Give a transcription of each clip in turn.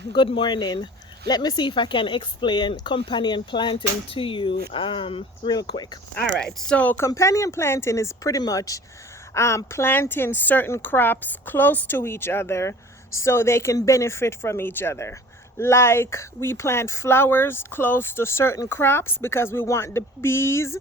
Good morning. Let me see if I can explain companion planting to you real quick. All right. So, companion planting is pretty much planting certain crops close to each other so they can benefit from each other. Like we plant flowers close to certain crops because we want the bees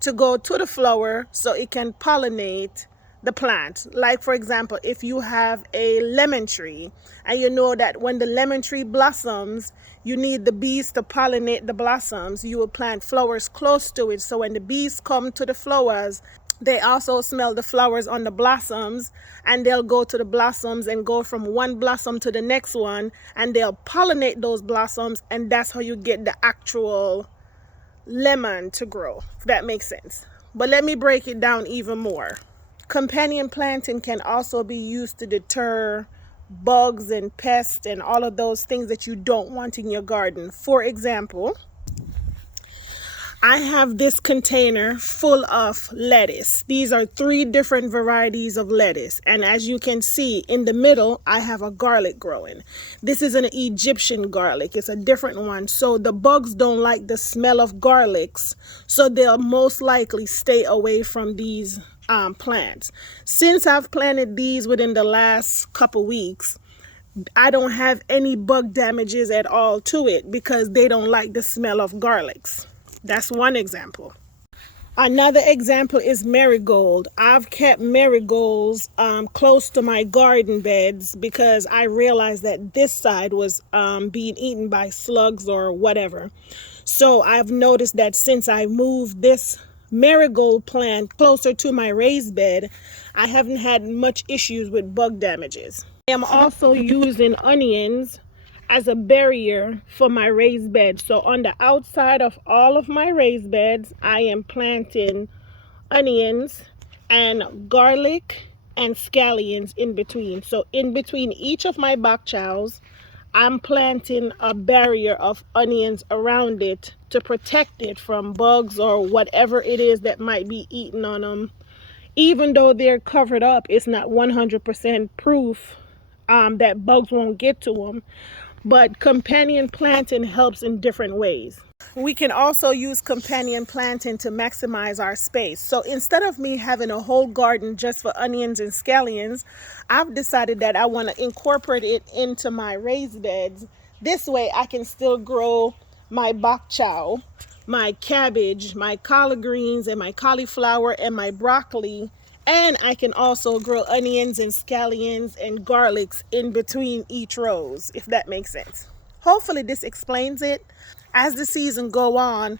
to go to the flower so it can pollinate the plant. Like, for example, if you have a lemon tree and you know that when the lemon tree blossoms, you need the bees to pollinate the blossoms, you will plant flowers close to it. So when the bees come to the flowers, they also smell the flowers on the blossoms and they'll go to the blossoms and go from one blossom to the next one and they'll pollinate those blossoms, and that's how you get the actual lemon to grow, if that makes sense. But let me break it down even more. Companion planting can also be used to deter bugs and pests and all of those things that you don't want in your garden. For example, I have this container full of lettuce. These are 3 different varieties of lettuce. And as you can see in the middle, I have a garlic growing. This is an Egyptian garlic. It's a different one. So the bugs don't like the smell of garlics. So they'll most likely stay away from these plants. Since I've planted these within the last couple weeks, I don't have any bug damages at all to it because they don't like the smell of garlics. That's one example. Another example is marigold. I've kept marigolds close to my garden beds because I realized that this side was being eaten by slugs or whatever. So I've noticed that since I moved this marigold plant closer to my raised bed, I haven't had much issues with bug damages. I am also using onions as a barrier for my raised bed. So on the outside of all of my raised beds, I am planting onions and garlic and scallions in between. So in between each of my bok chows, I'm planting a barrier of onions around it to protect it from bugs or whatever it is that might be eating on them. Even though they're covered up, it's not 100% proof that bugs won't get to them. But companion planting helps in different ways. We can also use companion planting to maximize our space. So instead of me having a whole garden just for onions and scallions, I've decided that I want to incorporate it into my raised beds. This way I can still grow my bok chow, my cabbage, my collard greens, and my cauliflower and my broccoli. And I can also grow onions and scallions and garlics in between each rows, if that makes sense. Hopefully this explains it. As the season go on,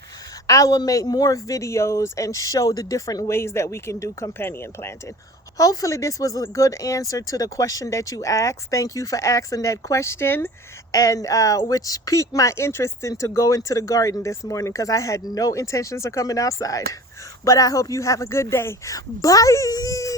I will make more videos and show the different ways that we can do companion planting. Hopefully this was a good answer to the question that you asked. Thank you for asking that question, and which piqued my interest into going to the garden this morning because I had no intentions of coming outside. But I hope you have a good day. Bye.